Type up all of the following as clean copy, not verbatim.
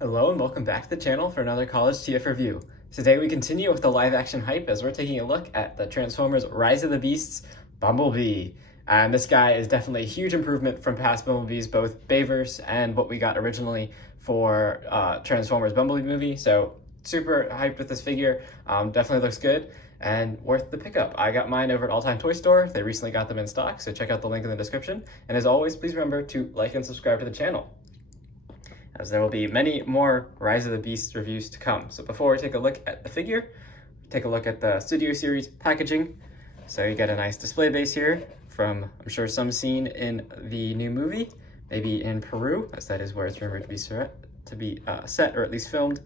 Hello and welcome back to the channel for another College TF review. Today we continue with the live action hype as we're taking a look at the Transformers Rise of the Beasts Bumblebee. And this guy is definitely a huge improvement from past Bumblebees, both Bayverse and what we got originally for Transformers Bumblebee movie. So super hyped with this figure, definitely looks good and worth the pickup. I got mine over at All Time Toy Store. They recently got them in stock, so check out the link in the description. And as always, please remember to like and subscribe to the channel, as there will be many more Rise of the Beasts reviews to come. So before we take a look at the figure, take a look at the Studio Series packaging. So you get a nice display base here from, I'm sure, some scene in the new movie, maybe in Peru, as that is where it's rumored to be set, or at least filmed.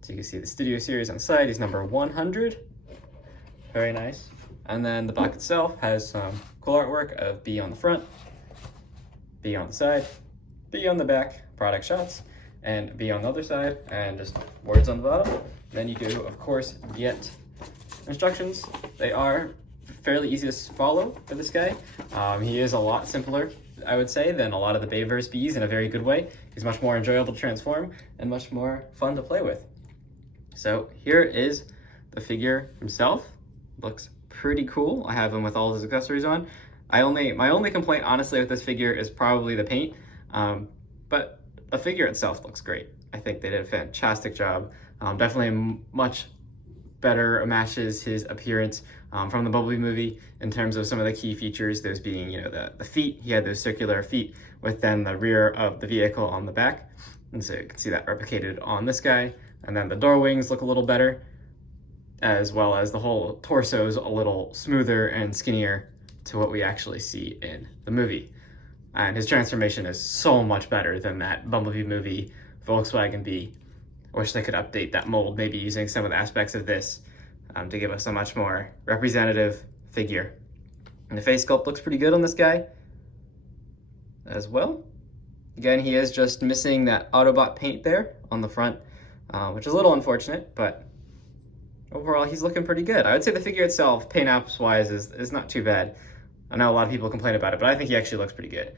So you can see the Studio Series on the side. He's number 100. Very nice. And then the box itself has some cool artwork of B on the front, B on the side, B on the back, product shots, and B on the other side, and just words on the bottom. Then you do, of course, get instructions. They are fairly easy to follow for this guy. He is a lot simpler, I would say, than a lot of the Bayverse Bees in a very good way. He's much more enjoyable to transform and much more fun to play with. So here is the figure himself. Looks pretty cool. I have him with all his accessories on. My only complaint, honestly, with this figure is probably the paint. But the figure itself looks great. I think they did a fantastic job. Definitely much better matches his appearance from the Bumblebee movie in terms of some of the key features, those being, the feet. He had those circular feet with then the rear of the vehicle on the back. And so you can see that replicated on this guy. And then the door wings look a little better, as well as the whole torso is a little smoother and skinnier to what we actually see in the movie. And his transformation is so much better than that Bumblebee movie Volkswagen Bee. I wish they could update that mold, maybe using some of the aspects of this to give us a much more representative figure. And the face sculpt looks pretty good on this guy as well. Again, he is just missing that Autobot paint there on the front, which is a little unfortunate, but overall he's looking pretty good. I would say the figure itself, paint apps wise, is not too bad. I know a lot of people complain about it, but I think he actually looks pretty good.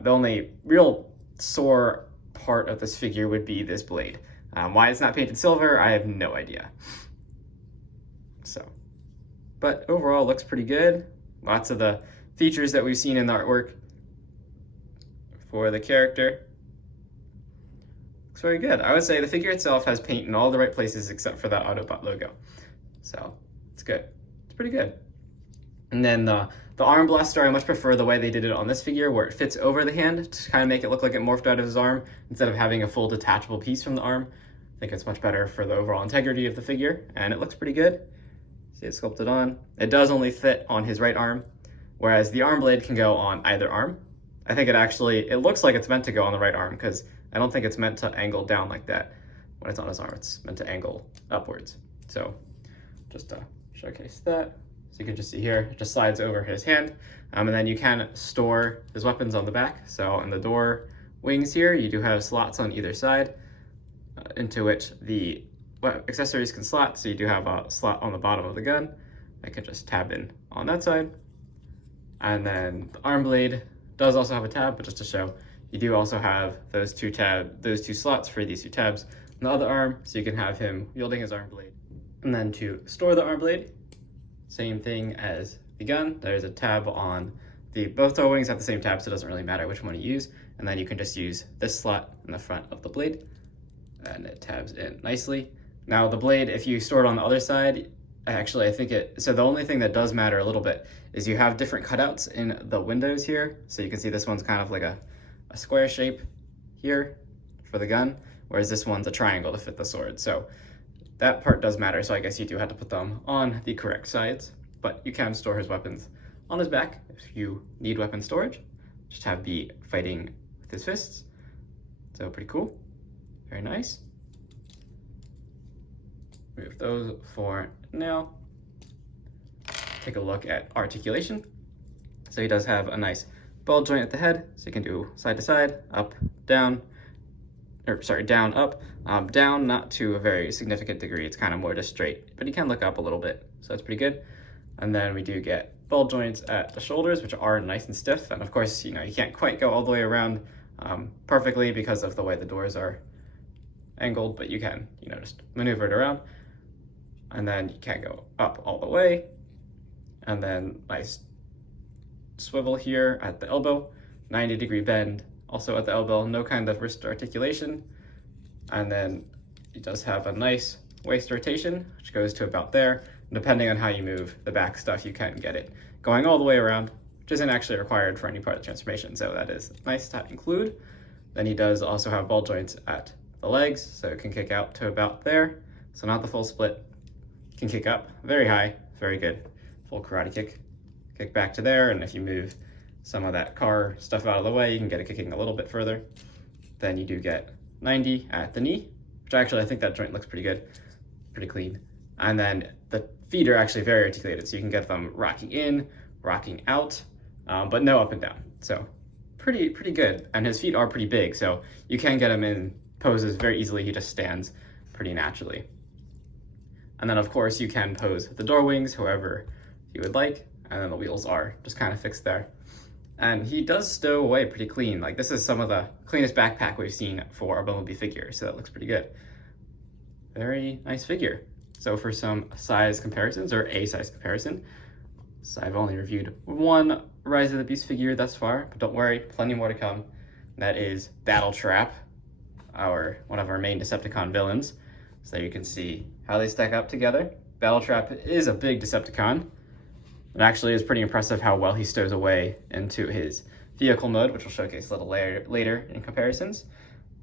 The only real sore part of this figure would be this blade. Why it's not painted silver, I have no idea. But overall, looks pretty good. Lots of the features that we've seen in the artwork for the character. Looks very good. I would say the figure itself has paint in all the right places except for that Autobot logo. So it's good. It's pretty good. And then the arm blaster, I much prefer the way they did it on this figure, where it fits over the hand to kind of make it look like it morphed out of his arm instead of having a full detachable piece from the arm. I think it's much better for the overall integrity of the figure, and it looks pretty good. See it sculpted on. It does only fit on his right arm, whereas the arm blade can go on either arm. I think it looks like it's meant to go on the right arm, because I don't think it's meant to angle down like that when it's on his arm. It's meant to angle upwards. So just to showcase that. So you can just see here, it just slides over his hand. And then you can store his weapons on the back. So on the door wings here, you do have slots on either side into which the accessories can slot. So you do have a slot on the bottom of the gun that can just tab in on that side. And then the arm blade does also have a tab, but just to show, you do also have those two slots for these two tabs on the other arm, so you can have him wielding his arm blade. And then to store the arm blade, same thing as the gun. There's a tab on both door wings have the same tab, so it doesn't really matter which one you use. And then you can just use this slot in the front of the blade, and it tabs in nicely. Now the blade, if you store it on the other side, actually so the only thing that does matter a little bit is you have different cutouts in the windows here. So you can see this one's kind of like a square shape here for the gun, whereas this one's a triangle to fit the sword. So that part does matter, so I guess you do have to put them on the correct sides, but you can store his weapons on his back if you need weapon storage. Just have B fighting with his fists. So pretty cool, very nice. Move those for now. Take a look at articulation. So he does have a nice ball joint at the head, so you can do side to side, up, down, down, up, down, not to a very significant degree. It's kind of more just straight, but you can look up a little bit, so that's pretty good. And then we do get ball joints at the shoulders, which are nice and stiff. And of course, you can't quite go all the way around perfectly because of the way the doors are angled, but you can, just maneuver it around. And then you can go up all the way. And then nice swivel here at the elbow, 90-degree bend also at the elbow, no kind of wrist articulation. And then it does have a nice waist rotation, which goes to about there. And depending on how you move the back stuff, you can get it going all the way around, which isn't actually required for any part of the transformation. So that is nice to include. Then he does also have ball joints at the legs, so it can kick out to about there. So not the full split. Can kick up very high, very good. Full karate kick. Kick back to there, and if you move some of that car stuff out of the way, you can get it kicking a little bit further. Then you do get 90 at the knee, which actually I think that joint looks pretty good, pretty clean. And then the feet are actually very articulated, so you can get them rocking in, rocking out, but no up and down. So pretty good. And his feet are pretty big, so you can get him in poses very easily. He just stands pretty naturally. And then of course you can pose the door wings however you would like. And then the wheels are just kind of fixed there. And he does stow away pretty clean. Like this is some of the cleanest backpack we've seen for a Bumblebee figure, so that looks pretty good. Very nice figure. So for some size comparisons, or a size comparison, so I've only reviewed one Rise of the Beast figure thus far, but don't worry, plenty more to come. That is Battle Trap, one of our main Decepticon villains. So you can see how they stack up together. Battle Trap is a big Decepticon. It actually is pretty impressive how well he stows away into his vehicle mode, which we'll showcase a little later in comparisons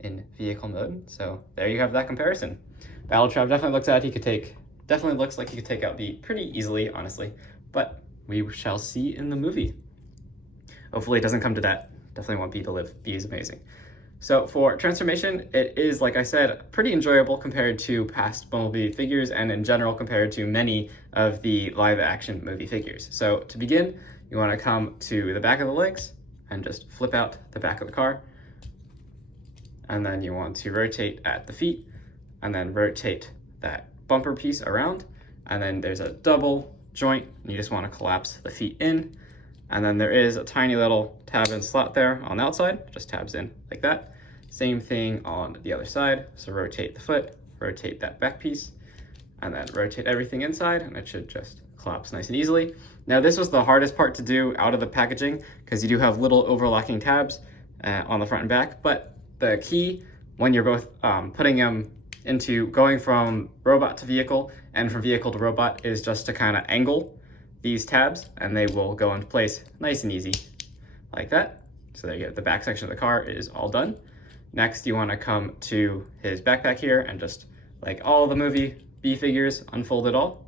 in vehicle mode. So there you have that comparison. Battle Trap definitely looks like he could take out Bee pretty easily, honestly, but we shall see in the movie. Hopefully it doesn't come to that. Definitely want Bee to live. Bee is amazing. So for transformation, it is, like I said, pretty enjoyable compared to past Bumblebee figures and in general compared to many of the live action movie figures. So to begin, you want to come to the back of the legs and just flip out the back of the car. And then you want to rotate at the feet and then rotate that bumper piece around. And then there's a double joint and you just want to collapse the feet in. And then there is a tiny little tab in slot there on the outside, just tabs in like that. Same thing on the other side. So rotate the foot, rotate that back piece, and then rotate everything inside, and it should just collapse nice and easily. Now this was the hardest part to do out of the packaging because you do have little overlocking tabs on the front and back, but the key when you're both putting them into going from robot to vehicle and from vehicle to robot is just to kind of angle these tabs and they will go into place nice and easy like that. So there you go, the back section of the car is all done. Next you want to come to his backpack here and just like all the movie Bee figures, unfold it all.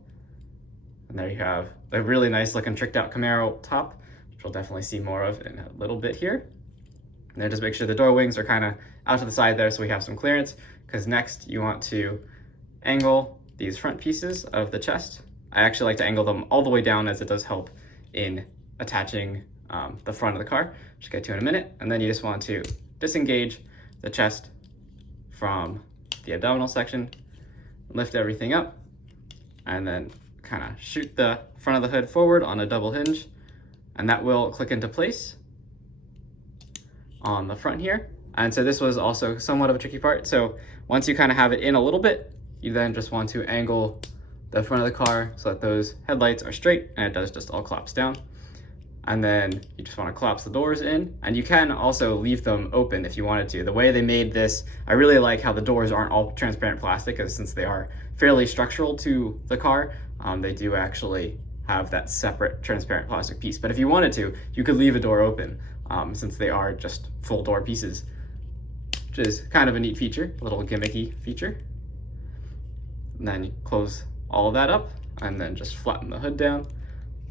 And there you have a really nice looking tricked out Camaro top, which we'll definitely see more of in a little bit here. And then just make sure the door wings are kind of out to the side there so we have some clearance, because next you want to angle these front pieces of the chest. I actually like to angle them all the way down as it does help in attaching the front of the car, which I'll get to in a minute. And then you just want to disengage the chest from the abdominal section, lift everything up, and then kind of shoot the front of the hood forward on a double hinge, and that will click into place on the front here. And so this was also somewhat of a tricky part. So once you kind of have it in a little bit, you then just want to angle the front of the car so that those headlights are straight, and it does just all collapse down. And then you just want to collapse the doors in, and you can also leave them open if you wanted to. The way they made this, I really like how the doors aren't all transparent plastic, because since they are fairly structural to the car, they do actually have that separate transparent plastic piece. But if you wanted to, you could leave a door open since they are just full door pieces, which is kind of a neat feature, a little gimmicky feature. And then you close all of that up and then just flatten the hood down.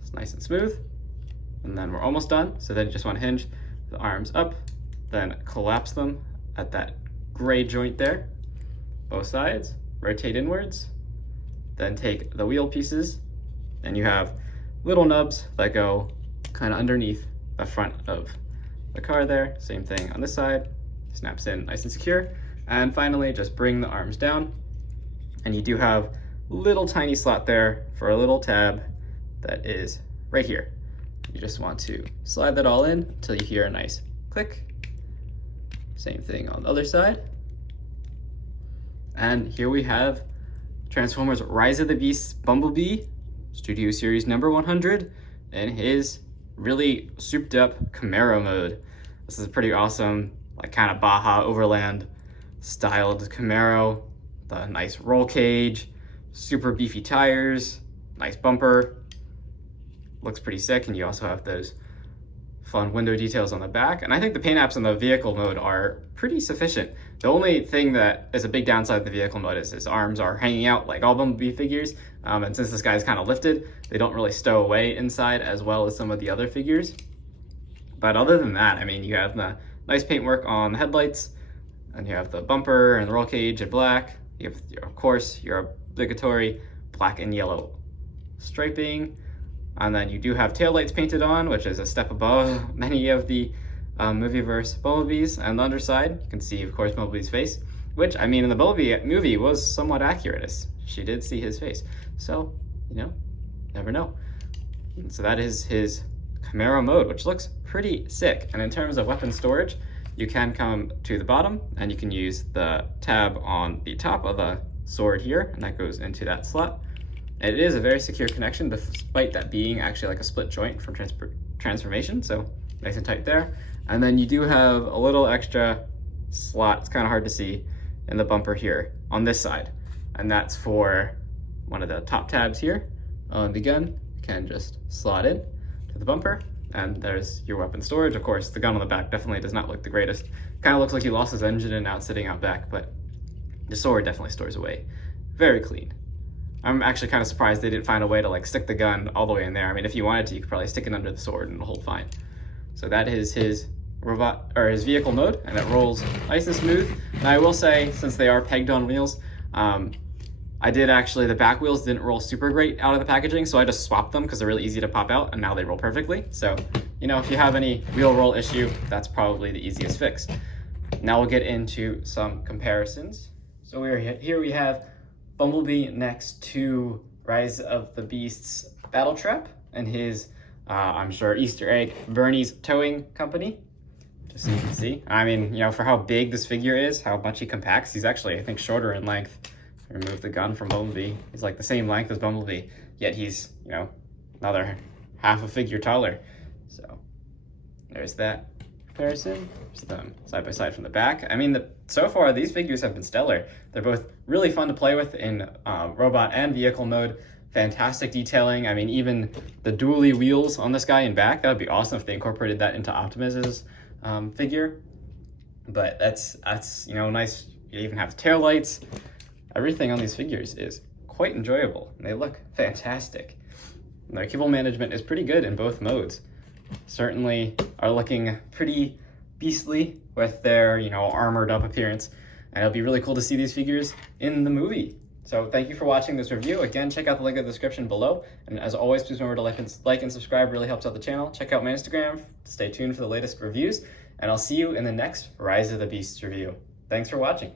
It's nice and smooth. And then we're almost done. So then you just want to hinge the arms up, then collapse them at that gray joint there, both sides, rotate inwards, then take the wheel pieces, and you have little nubs that go kind of underneath the front of the car there. Same thing on this side, snaps in nice and secure. And finally, just bring the arms down, and you do have a little tiny slot there for a little tab that is right here. You just want to slide that all in until you hear a nice click. Same thing on the other side. And here we have Transformers Rise of the Beasts Bumblebee, Studio Series number 100, in his really souped up Camaro mode. This is pretty awesome, like kind of Baja Overland styled Camaro. The nice roll cage, super beefy tires, nice bumper. Looks pretty sick, and you also have those fun window details on the back. And I think the paint apps on the vehicle mode are pretty sufficient. The only thing that is a big downside of the vehicle mode is his arms are hanging out like all Bumblebee figures. And since this guy's kind of lifted, they don't really stow away inside as well as some of the other figures. But other than that, I mean, you have the nice paintwork on the headlights, and you have the bumper and the roll cage in black. You have, of course, your obligatory black and yellow striping. And then you do have taillights painted on, which is a step above many of the movieverse Bumblebees. And on the underside, you can see, of course, Bumblebee's face, which, I mean, in the Bumblebee movie was somewhat accurate, as she did see his face. So, you know, never know. And so that is his Camaro mode, which looks pretty sick. And in terms of weapon storage, you can come to the bottom and you can use the tab on the top of the sword here, and that goes into that slot. And it is a very secure connection, despite that being actually like a split joint from transformation, so nice and tight there. And then you do have a little extra slot, it's kind of hard to see, in the bumper here on this side. And that's for one of the top tabs here on the gun. You can just slot in to the bumper, and there's your weapon storage. Of course, the gun on the back definitely does not look the greatest. Kind of looks like he lost his engine and now it's sitting out back, but the sword definitely stores away very clean. I'm actually kind of surprised they didn't find a way to like stick the gun all the way in there. I mean, if you wanted to, you could probably stick it under the sword and it'll hold fine. So that is his robot, or his vehicle mode, and it rolls nice and smooth. And I will say, since they are pegged on wheels, I did actually, the back wheels didn't roll super great out of the packaging, so I just swapped them because they're really easy to pop out, and now they roll perfectly. So, you know, if you have any wheel roll issue, that's probably the easiest fix. Now we'll get into some comparisons. So here we have Bumblebee next to Rise of the Beasts Battletrap and his, I'm sure, Easter egg Bernie's Towing Company. Just so you can see. I mean, you know, for how big this figure is, how much he compacts, he's actually, I think, shorter in length. Remove the gun from Bumblebee. He's like the same length as Bumblebee, yet he's, you know, another half a figure taller. So there's that comparison. There's them side by side from the back. I mean, so far these figures have been stellar. They're both really fun to play with in robot and vehicle mode. Fantastic detailing. I mean, even the dually wheels on this guy in back, that would be awesome if they incorporated that into Optimus's figure. But that's you know, nice. You even have taillights. Everything on these figures is quite enjoyable, and they look fantastic. And their kibble management is pretty good in both modes. Certainly are looking pretty beastly with their, you know, armored up appearance, and it'll be really cool to see these figures in the movie. So thank you for watching this review. Again, check out the link in the description below, and as always, please remember to like and subscribe. Really helps out the channel. Check out my Instagram. Stay tuned for the latest reviews, and I'll see you in the next Rise of the Beasts review. Thanks for watching.